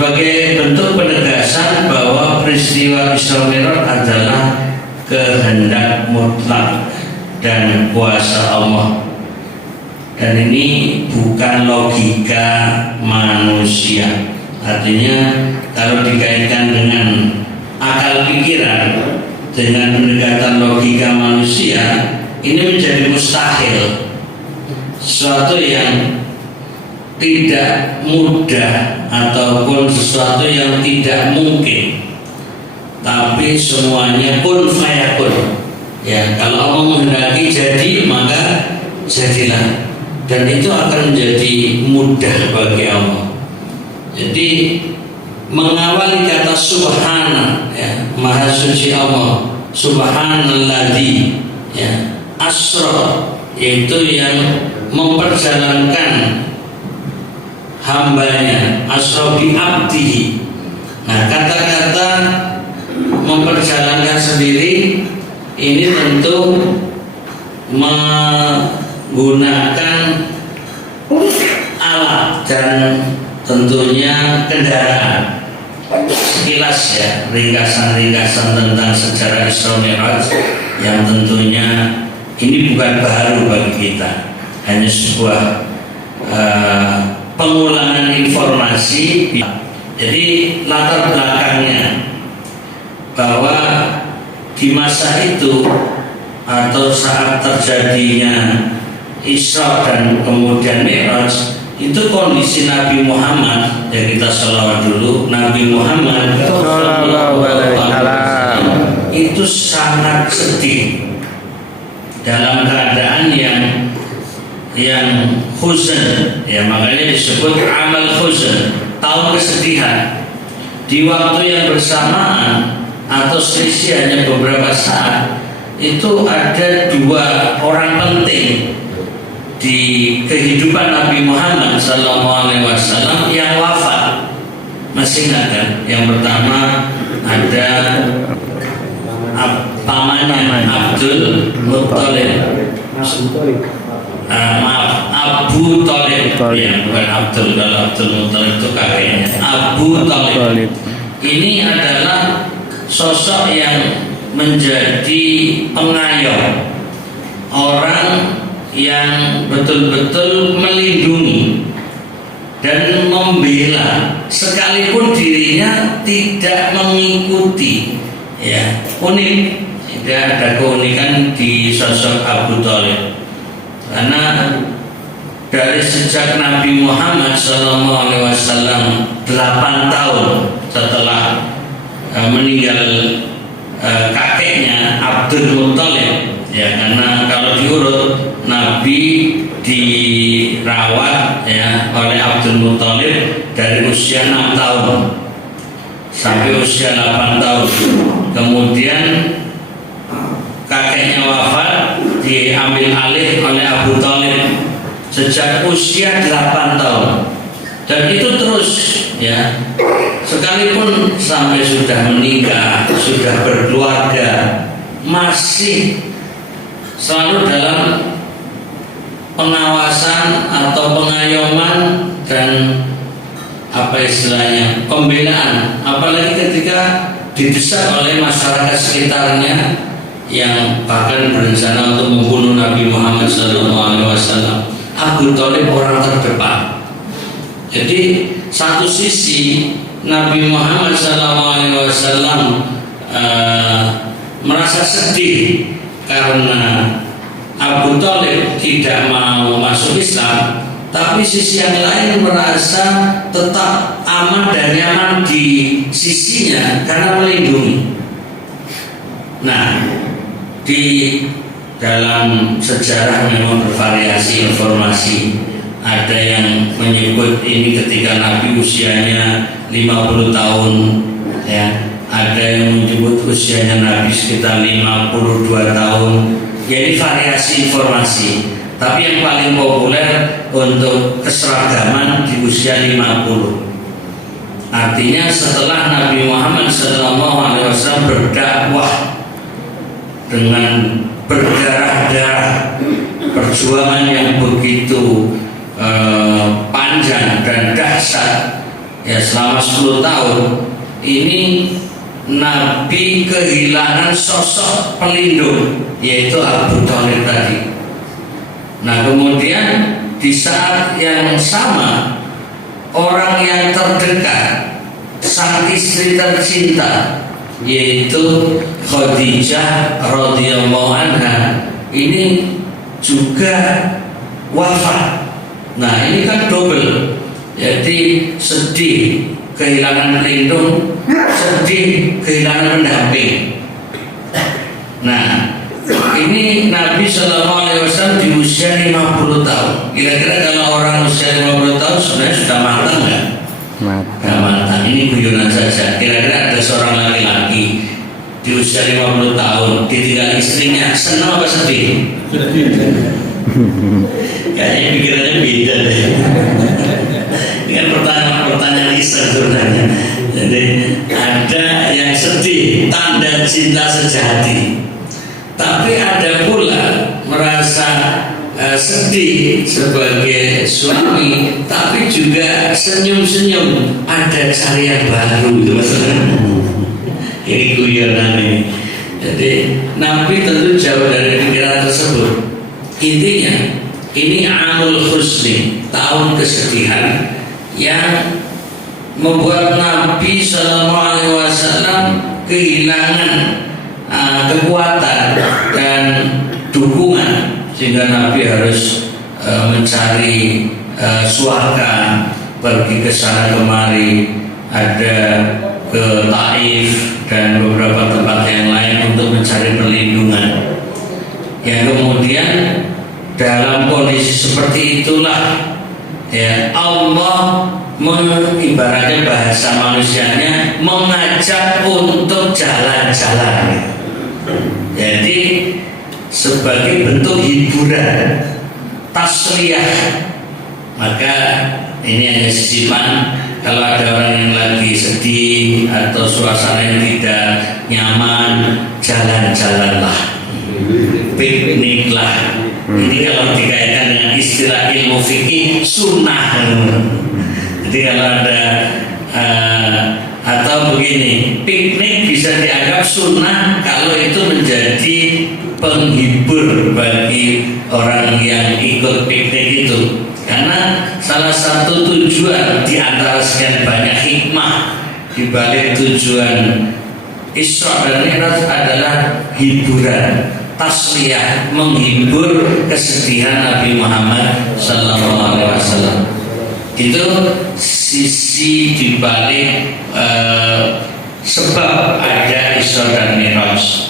sebagai bentuk penegasan bahwa peristiwa Isra Mi'raj adalah kehendak mutlak dan kuasa Allah, dan ini bukan logika manusia. Artinya kalau dikaitkan dengan akal pikiran, dengan pendekatan logika manusia, ini menjadi mustahil, sesuatu yang tidak mudah ataupun sesuatu yang tidak mungkin. Tapi semuanya kun fayakun. Ya, kalau Allah menghendaki jadi, maka jadilah, dan itu akan menjadi mudah bagi Allah. Jadi mengawali kata subhana, ya, maha suci Allah, subhanalladzi, ya, asra, yaitu yang memperjalankan hambanya, asra bi abdihi. Nah, kata-kata memperjalankan sendiri ini tentu menggunakan alat dan tentunya kendaraan. Sekilas ya, ringkasan-ringkasan tentang sejarah Isra Mi'raj yang tentunya ini bukan baru bagi kita, hanya sebuah pengulangan informasi. Jadi latar belakangnya bahwa di masa itu atau saat terjadinya Isra dan kemudian Mi'raj, itu kondisi Nabi Muhammad, ya kita sholawat dulu, Nabi Muhammad itu sangat sedih, dalam keadaan yang huzn, ya makanya disebut amal huzn, tahun kesedihan. Di waktu yang bersamaan atau selisih hanya beberapa saat, itu ada dua orang penting di kehidupan Nabi Muhammad SAW yang wafat. Masih ingat kan? Yang pertama ada pamannya Abdul Muttalib, Abu Thalib, ya, bukan Abdul. Kalau Abdul Muttalib itu kakeknya, Abu Thalib. Ini adalah sosok yang menjadi pengayom, orang yang betul-betul melindungi dan membela, sekalipun dirinya tidak mengikuti. Ya, unik. Tidak ada keunikan di sosok Abu Thalib, karena dari sejak Nabi Muhammad SAW 8 tahun setelah meninggal kakeknya Abdul Muttalib, ya, karena kalau diurut Nabi dirawat, ya, oleh Abdul Muttalib dari usia 6 tahun sampai usia 8 tahun. Kemudian kakeknya wafat, diambil alih oleh Abu Thalib sejak usia 8 tahun. Dan itu terus, ya, sekalipun sampai sudah menikah, sudah berkeluarga, masih selalu dalam pengawasan atau pengayoman dan apa istilahnya, pembelaan, apalagi ketika didesak oleh masyarakat sekitarnya yang bahkan berencana untuk membunuh Nabi Muhammad SAW. Abu Thalib orang terdepan. Jadi satu sisi Nabi Muhammad SAW merasa sedih karena Abu Thalib tidak mau masuk Islam, tapi sisi yang lain merasa tetap aman dan nyaman di sisinya karena melindungi. Nah, di dalam sejarah memang bervariasi informasi. Ada yang menyebut ini ketika Nabi usianya 50 tahun, ya. Ada yang menyebut usianya Nabi sekitar 52 tahun. Jadi variasi informasi. Tapi yang paling populer untuk keseragaman di usia 50. Artinya setelah Nabi Muhammad SAW berdakwah dengan berdarah-darah, perjuangan yang begitu panjang dan dahsyat, ya selama 10 tahun ini Nabi kehilangan sosok pelindung, yaitu Abu Thalib tadi. Nah kemudian di saat yang sama orang yang terdekat, sang istri tercinta, yaitu Khadijah radhiyallahu anha, ini juga wafat. Nah ini kan double, jadi sedih kehilangan pelindung, sedih kehilangan pendamping. Nah ini Nabi SAW di usia 50 tahun. Kira-kira kalau orang usia 50 tahun sebenarnya sudah matang nggak? Nggak matang. Ini guyonan saja. Kira-kira ada seorang laki-laki di usia 50 tahun ditinggal istrinya, senang apa sedih? Kayaknya pikirannya beda deh. Ini kan pertanyaan iseng sebenarnya. Jadi ada yang sedih, tanda cinta sejati. Tapi ada pula merasa sedih sebagai suami, tapi juga senyum-senyum, ada carian baru itu maksudnya. Ini guyonan ini. Jadi Nabi tentu jauh dari pikiran tersebut. Intinya ini amul husni, tahun kesedihan yang membuat Nabi SAW kehilangan kekuatan dan dukungan, sehingga Nabi harus mencari suaka, pergi ke sana kemari, ada ke Taif dan beberapa tempat yang lain untuk mencari perlindungan. Yang kemudian dalam kondisi seperti itulah ya Allah mengibaratkan bahasa manusianya mengajak untuk jalan-jalan. Jadi sebagai bentuk hiburan, tasliyah. Maka ini hanya sisipan. Kalau ada orang yang lagi sedih atau suasana yang tidak nyaman, jalan-jalanlah, pikniklah. Ini kalau dikaitkan dengan istilah ilmu fikih sunnah. Jadi kalau ada atau begini, piknik bisa dianggap sunnah kalau itu menjadi penghibur bagi orang yang ikut piknik itu. Karena salah satu tujuan di antara sekian banyak hikmah di balik tujuan Isra dan Mi'raj adalah hiburan, tasliyah, menghibur kesedihan Nabi Muhammad SAW. Itu sisi di balik sebab ada Isra dan Mi'raj.